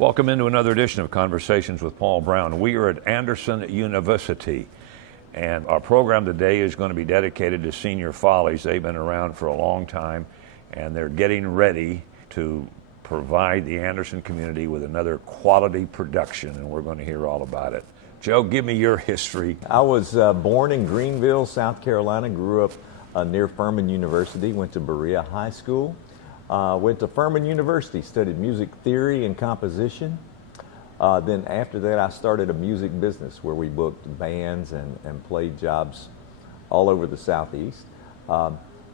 Welcome into another edition of Conversations with Paul Brown. We are at Anderson University, and our program today is going to be dedicated to senior Follies. They've been around for a long time, and they're getting ready to provide the Anderson community with another quality production, and we're going to hear all about it. Joe, give me your history. I was born in Greenville, South Carolina, grew up near Furman University, went to Berea High School. Went to Furman University, studied music theory and composition. Then after that, I started a music business where we booked bands and played jobs all over the Southeast.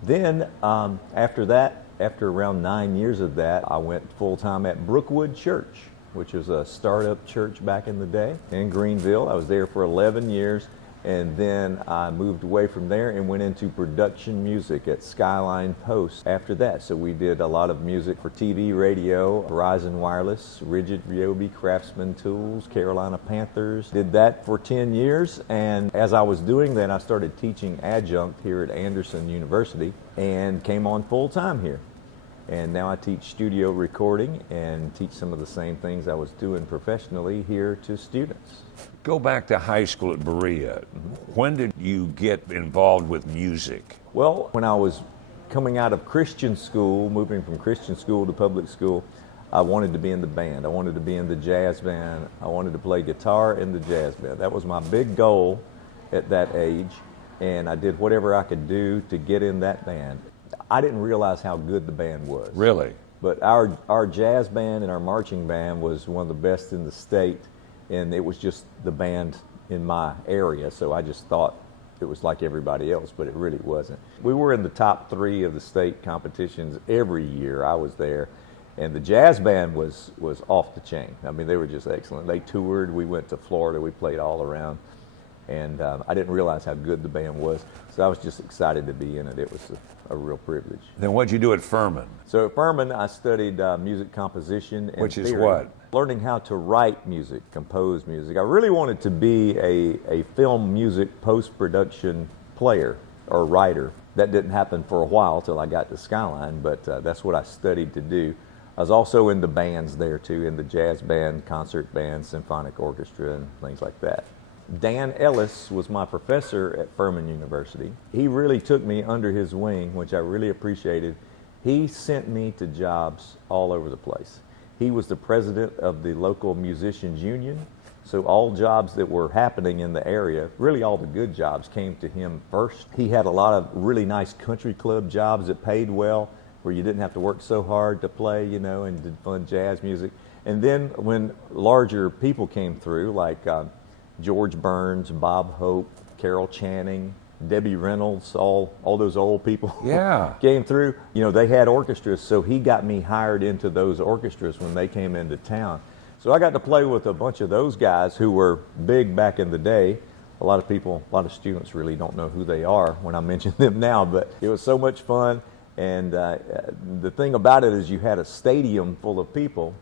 Then after that, after around 9 years of that, I went full-time at Brookwood Church, which was a startup church back in the day in Greenville. I was there for 11 years. And then I moved away from there and went into production music at Skyline Post after that. So we did a lot of music for TV, radio, Verizon Wireless, Rigid Ryobi, Craftsman Tools, Carolina Panthers. Did that for 10 years. And as I was doing that, I started teaching adjunct here at Anderson University and came on full time here. And now I teach studio recording and teach some of the same things I was doing professionally here to students. Go back to high school at Berea. When did you get involved with music? Well, when I was coming out of Christian school, moving from Christian school to public school, I wanted to be in the band. I wanted to be in the jazz band. I wanted to play guitar in the jazz band. That was my big goal at that age, and I did whatever I could do to get in that band. I didn't realize how good the band was. Really? But our jazz band and our marching band was one of the best in the state, and it was just the band in my area, so I just thought it was like everybody else, but it really wasn't. We were in the top 3 of the state competitions every year I was there, and the jazz band was off the chain. I mean, they were just excellent. They toured, we went to Florida, we played all around, and I didn't realize how good the band was, so I was just excited to be in it. It was a real privilege. Then what'd you do at Furman? So at Furman, I studied music composition and Which is theory. what? Learning how to write music, compose music. I really wanted to be a film music post-production player or writer. That didn't happen for a while till I got to Skyline, but that's what I studied to do. I was also in the bands there too, in the jazz band, concert band, symphonic orchestra, and things like that. Dan Ellis was my professor at Furman University. He really took me under his wing, which I really appreciated. He sent me to jobs all over the place. He was the president of the local musicians union, so all jobs that were happening in the area, really all the good jobs, came to him first. He had a lot of really nice country club jobs that paid well, where you didn't have to work so hard to play, and did fun jazz music. And then when larger people came through, like George Burns, Bob Hope, Carol Channing, Debbie Reynolds, all those old people came through. They had orchestras, so he got me hired into those orchestras when they came into town. So I got to play with a bunch of those guys who were big back in the day. A lot of students really don't know who they are when I mention them now, but it was so much fun. And the thing about it is you had a stadium full of people,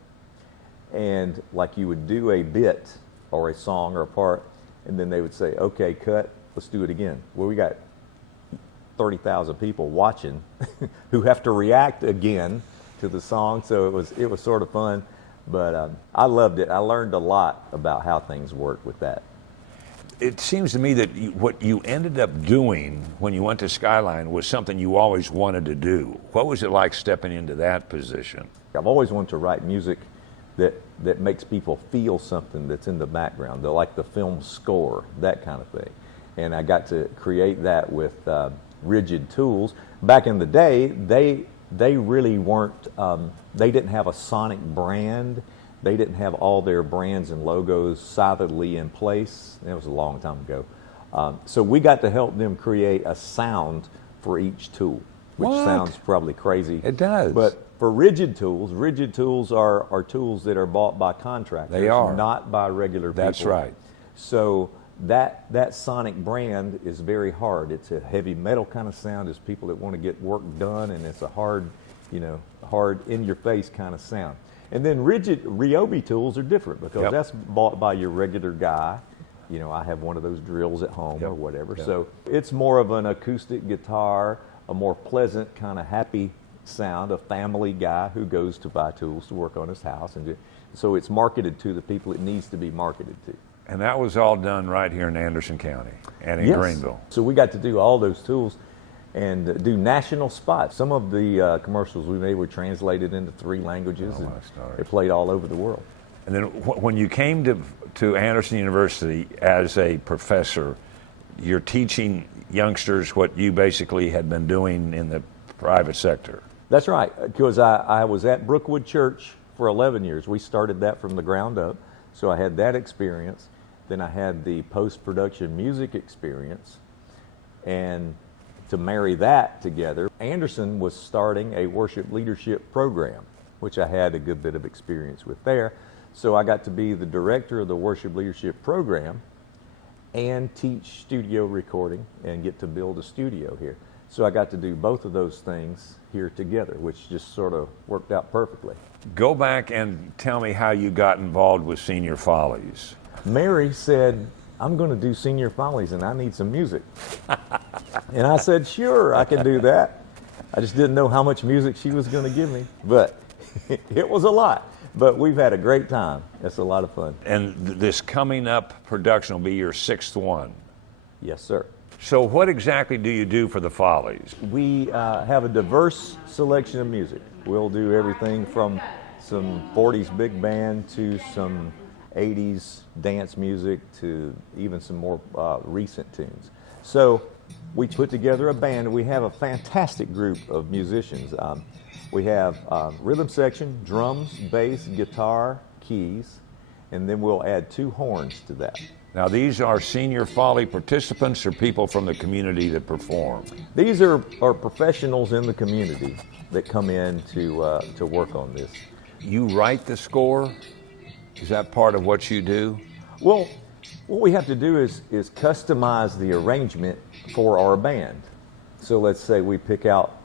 and like you would do a bit or a song or a part, and then they would say, okay, cut, let's do it again. Well, we got 30,000 people watching who have to react again to the song, so it was sort of fun, but I loved it. I learned a lot about how things work with that. It seems to me that what you ended up doing when you went to Skyline was something you always wanted to do. What was it like stepping into that position? I've always wanted to write music that makes people feel something that's in the background. They're like the film score, that kind of thing. And I got to create that with Rigid Tools. Back in the day, they really weren't, they didn't have a sonic brand. They didn't have all their brands and logos solidly in place. That was a long time ago. So we got to help them create a sound for each tool, which sounds probably crazy. It does. But for rigid tools are tools that are bought by contractors. They are. Not by regular people. That's right. So that sonic brand is very hard. It's a heavy metal kind of sound. It's people that want to get work done, and it's a hard in your face kind of sound. And then rigid Ryobi tools are different because that's bought by your regular guy. I have one of those drills at home or whatever. So it's more of an acoustic guitar, a more pleasant kind of happy sound a family guy who goes to buy tools to work on his house. So it's marketed to the people it needs to be marketed to. And that was all done right here in Anderson County and in Greenville. So we got to do all those tools and do national spots. Some of the commercials we made were translated into 3 languages. And they played all over the world. And then when you came to Anderson University as a professor, you're teaching youngsters what you basically had been doing in the private sector. That's right, because I was at Brookwood Church for 11 years. We started that from the ground up, so I had that experience. Then I had the post-production music experience, and to marry that together, Anderson was starting a worship leadership program, which I had a good bit of experience with there. So I got to be the director of the worship leadership program and teach studio recording and get to build a studio here. So I got to do both of those things here together, which just sort of worked out perfectly. Go back and tell me how you got involved with Senior Follies. Mary said, I'm going to do Senior Follies and I need some music. And I said, sure, I can do that. I just didn't know how much music she was going to give me, but it was a lot. But we've had a great time. It's a lot of fun. And this coming up production will be your 6th one. Yes, sir. So what exactly do you do for the Follies? We have a diverse selection of music. We'll do everything from some 40s big band to some 80s dance music to even some more recent tunes. So we put together a band. We have a fantastic group of musicians. We have rhythm section, drums, bass, guitar, keys, and then we'll add 2 horns to that. Now, these are Senior Folly participants or people from the community that perform? These are professionals in the community that come in to work on this. You write the score? Is that part of what you do? Well, what we have to do is customize the arrangement for our band. So let's say we pick out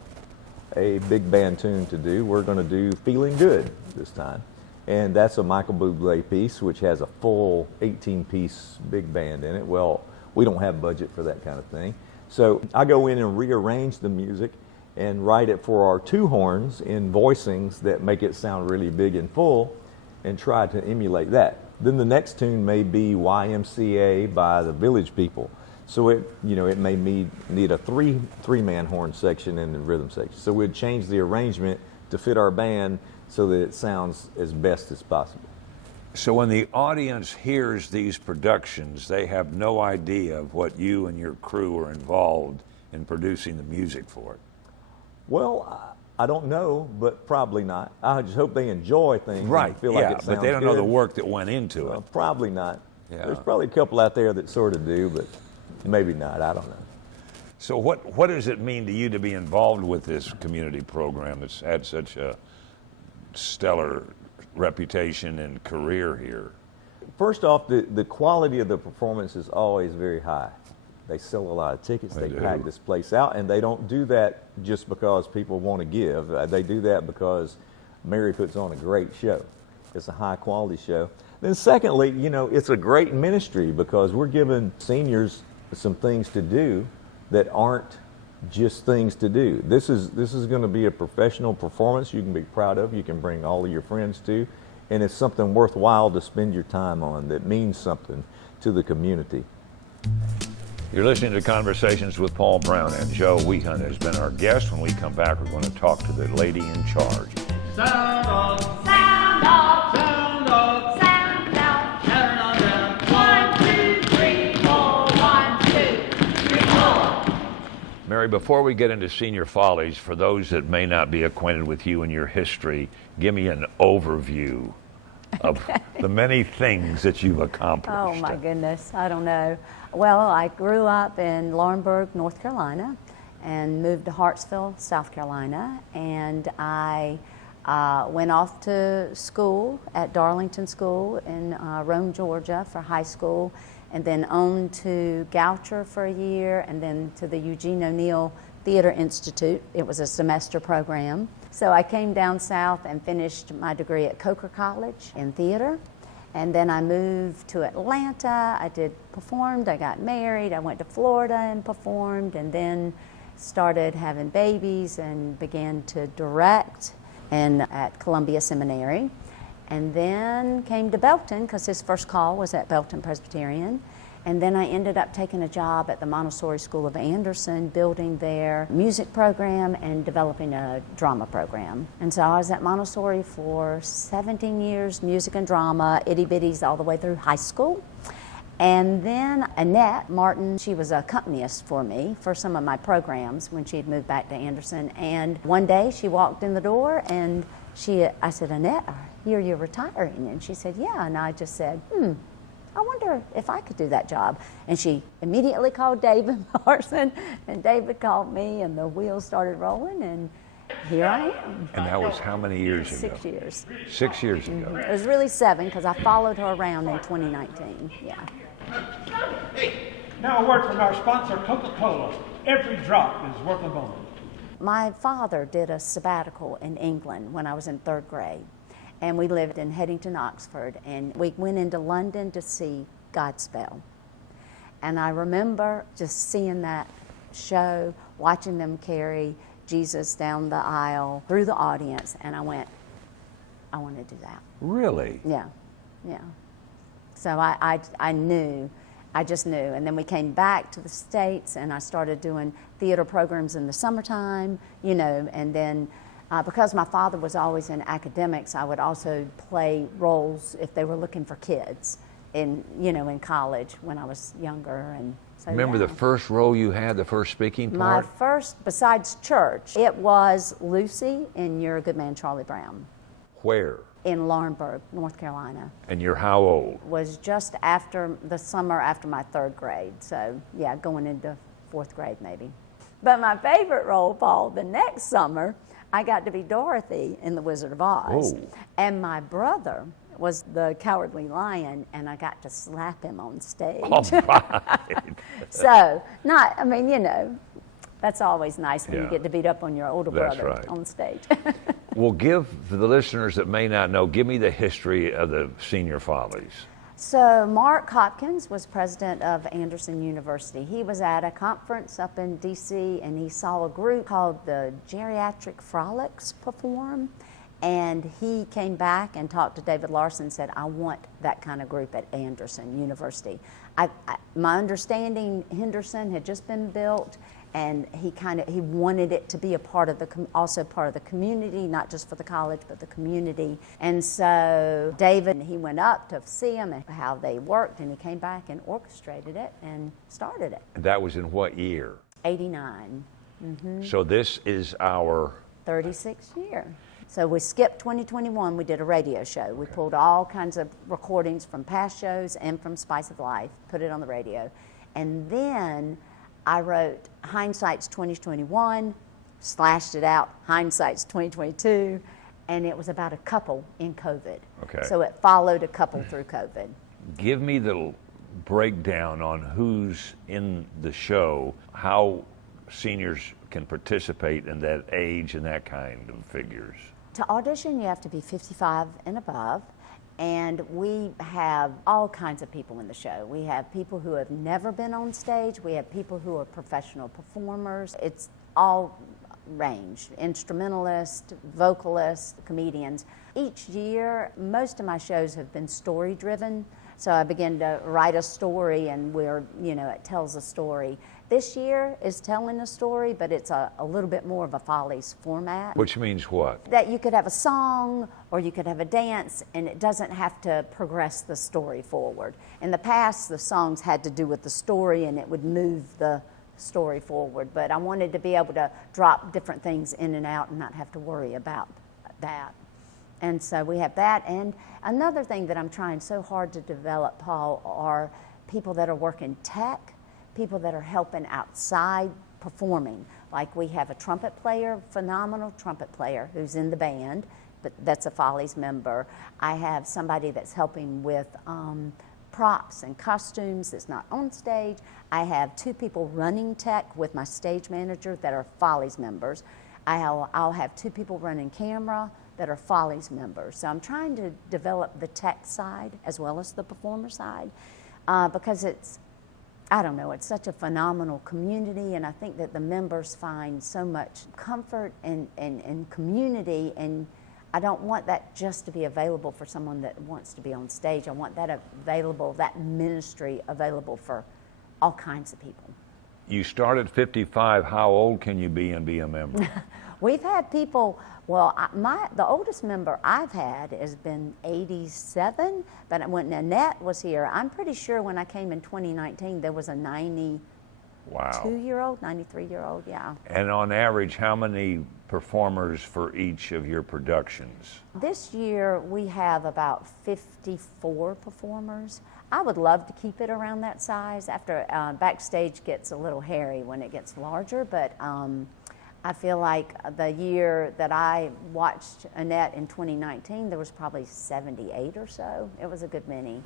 a big band tune to do. We're going to do Feeling Good this time. And that's a Michael Bublé piece, which has a full 18-piece big band in it. Well, we don't have budget for that kind of thing. So I go in and rearrange the music and write it for our 2 horns in voicings that make it sound really big and full and try to emulate that. Then the next tune may be YMCA by the Village People. So it may need a three-man horn section and a rhythm section. So we'd change the arrangement to fit our band so that it sounds as best as possible. So when the audience hears these productions, they have no idea of what you and your crew are involved in producing the music for it. Well, I don't know, but probably not. I just hope they enjoy things. Right, and feel like it sounds but they don't know good. the work that went into it. Probably not. Yeah. There's probably a couple out there that sort of do, but maybe not. I don't know. So what does it mean to you to be involved with this community program that's had such a stellar reputation and career here? First off, the quality of the performance is always very high. They sell a lot of tickets. They pack this place out, and they don't do that just because people want to give. They do that because Mary puts on a great show. It's a high-quality show. Then secondly, it's a great ministry because we're giving seniors some things to do that aren't just things to do. This is going to be a professional performance you can be proud of, you can bring all of your friends to, and it's something worthwhile to spend your time on that means something to the community. You're listening to Conversations with Paul Brown, and Joe Wehunt has been our guest. When we come back, we're going to talk to the lady in charge. Sound off, sound off, sound off, sound off, sound off. 1, 2, 3, 4, 1, 2, 3, 4. Mary, before we get into Senior Follies, for those that may not be acquainted with you and your history, give me an overview of the many things that you've accomplished. Oh my goodness, I don't know. Well, I grew up in Laurinburg, North Carolina, and moved to Hartsville, South Carolina, and I went off to school at Darlington School in Rome, Georgia for high school, and then on to Goucher for a year, and then to the Eugene O'Neill Theater Institute. It was a semester program. So I came down south and finished my degree at Coker College in theater. And then I moved to Atlanta. I performed, I got married, I went to Florida and performed, and then started having babies and began to direct and at Columbia Seminary. And then came to Belton because his first call was at Belton Presbyterian. And then I ended up taking a job at the Montessori School of Anderson, building their music program and developing a drama program. And so I was at Montessori for 17 years, music and drama, itty bitties all the way through high school. And then Annette Martin, she was a accompanist for me for some of my programs when she had moved back to Anderson. And one day she walked in the door and I said, Annette, I hear you're retiring. And she said, yeah. And I just said, I wonder if I could do that job. And she immediately called David Larson, and David called me, and the wheels started rolling, and here I am. And that was how many years ago? 6 years. 6 years ago. It was really 7 because I followed her around in 2019. Yeah. Now a word from our sponsor, Coca-Cola. Every drop is worth a moment. My father did a sabbatical in England when I was in 3rd grade. And we lived in Headington, Oxford, and we went into London to see Godspell. And I remember just seeing that show, watching them carry Jesus down the aisle through the audience, and I went, I want to do that. Really? Yeah. So I knew, I just knew. And then we came back to the States, and I started doing theater programs in the summertime, and then because my father was always in academics, I would also play roles if they were looking for kids in college when I was younger. And so, Remember the first role you had, the first speaking my part? first, besides church, it was Lucy in You're a Good Man, Charlie Brown. Where? In Laurinburg, North Carolina. And you're how old? Was just after the summer after my 3rd grade. So yeah, going into 4th grade maybe. But my favorite role, Paul, the next summer, I got to be Dorothy in The Wizard of Oz. Oh. And my brother was the Cowardly Lion, and I got to slap him on stage. All right. So, that's always nice when Yeah. you get to beat up on your older That's brother right. on stage. Well, give the listeners that may not know, give me the history of the Senior Follies. So Mark Hopkins was president of Anderson University. He was at a conference up in D.C. and he saw a group called the Geriatric Frolics perform. And he came back and talked to David Larson and said, I want that kind of group at Anderson University. My understanding, Henderson had just been built, and he wanted it to be also part of the community, not just for the college, but the community. And so David, he went up to see him and how they worked, and he came back and orchestrated it and started it. And that was in what year? 89. So this is our 36th year. So we skipped 2021, we did a radio show. We pulled all kinds of recordings from past shows and from Spice of Life, put it on the radio. And then I wrote Hindsight's 2021, slashed it out, Hindsight's 2022, and it was about a couple in COVID. Okay. So it followed a couple through COVID. Give me the breakdown on who's in the show, how seniors can participate in that age and that kind of figures. To audition, you have to be 55 and above, and we have all kinds of people in the show. We have people who have never been on stage. We have people who are professional performers. It's all range, instrumentalists, vocalists, comedians. Each year, most of my shows have been story-driven, so I begin to write a story and it tells a story. This year is telling a story, but it's a little bit more of a Follies format. Which means what? That you could have a song or you could have a dance, and it doesn't have to progress the story forward. In the past, the songs had to do with the story and it would move the story forward, but I wanted to be able to drop different things in and out and not have to worry about that. And so we have that. And another thing that I'm trying so hard to develop, Paul, are people that are working tech, people that are helping outside performing. Like we have a trumpet player, phenomenal trumpet player who's in the band, but that's a Follies member. I have somebody that's helping with props and costumes that's not on stage. I have 2 people running tech with my stage manager that are Follies members. I'll have 2 people running camera that are Follies members. So I'm trying to develop the tech side as well as the performer side because I don't know, it's such a phenomenal community, and I think that the members find so much comfort and community, and I don't want that just to be available for someone that wants to be on stage. I want that available, that ministry available for all kinds of people. You start at 55. How old can you be and be a member? We've had people, well, the oldest member I've had has been 87, but when Annette was here, I'm pretty sure when I came in 2019, there was a 92-year-old, 93-year-old, yeah. And on average, how many performers for each of your productions? This year, we have about 54 performers. I would love to keep it around that size. After backstage gets a little hairy when it gets larger, but I feel like the year that I watched Annette in 2019, there was probably 78 or so. It was a good many.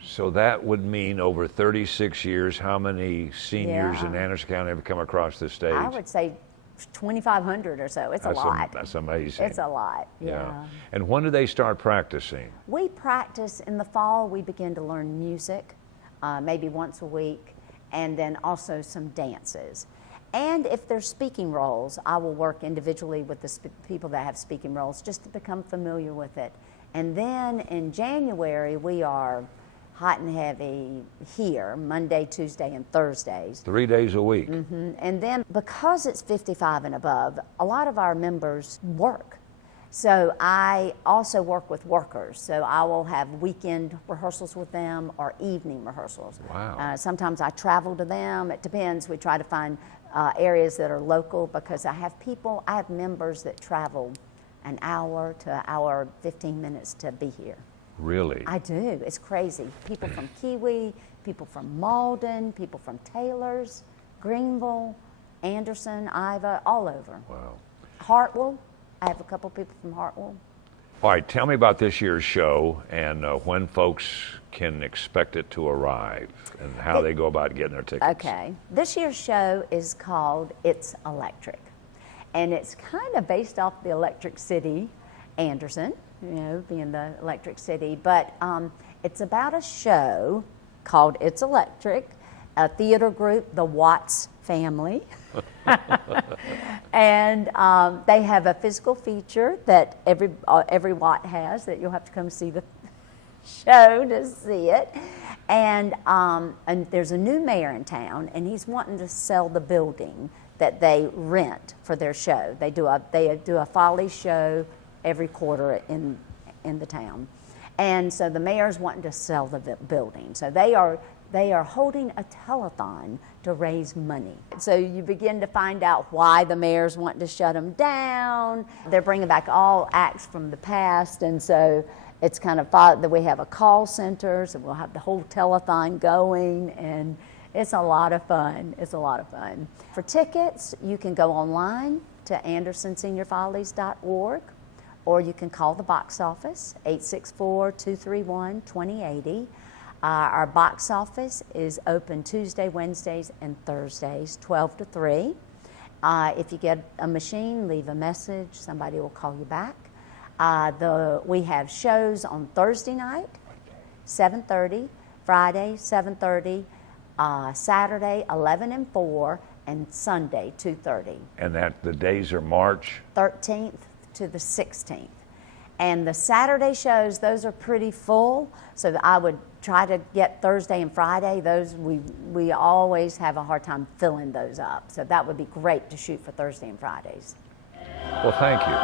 So that would mean over 36 years, how many seniors in Yeah. Anderson County have come across this stage? I would say 2,500 or so. It's a lot. That's amazing. It's a lot, yeah. And when do they start practicing? We practice in the fall. We begin to learn music, maybe once a week, and then also some dances. And if there's speaking roles, I will work individually with the people that have speaking roles just to become familiar with it. And then in January, we are hot and heavy here, Monday, Tuesday, and Thursdays. 3 days a week. And then because it's 55 and above, a lot of our members work. So I also work with workers. So I will have weekend rehearsals with them or evening rehearsals. Wow. Sometimes I travel to them. It depends. We try to find areas that are local because I have members that travel an hour to an hour, 15 minutes to be here. Really? I do. It's crazy. People from Kiwi, people from Malden, people from Taylors, Greenville, Anderson, Iva, all over. Wow. Hartwell. I have a couple people from Hartwell. All right, tell me about this year's show and when folks can expect it to arrive and how they go about getting their tickets. Okay. This year's show is called It's Electric. And it's kind of based off the Electric City, Anderson, being the Electric City. But it's about a show called It's Electric, a theater group, the Watts family. And they have a physical feature that every Watt has that you'll have to come see the show to see it. And there's a new mayor in town, and he's wanting to sell the building that they rent for their show. They do a Follies show every quarter in the town, and so the mayor's wanting to sell the building. So they are holding a telethon to raise money. So you begin to find out why the mayor's wanting to shut them down. They're bringing back all acts from the past, and so it's kind of that we have a call center, so we'll have the whole telethon going, and it's a lot of fun. It's a lot of fun. For tickets, you can go online to andersonseniorfollies.org, or you can call the box office, 864-231-2080. Our box office is open Tuesday, Wednesdays, and Thursdays, 12 to 3. If you get a machine, leave a message. Somebody will call you back. We have shows on Thursday night, 7:30, Friday, 7:30, Saturday, 11 and 4, and Sunday, 2:30. And that the days are March? 13th to the 16th. And the Saturday shows, those are pretty full, so that I would try to get Thursday and Friday. Those we always have a hard time filling those up. So that would be great to shoot for Thursday and Fridays. Well, thank you.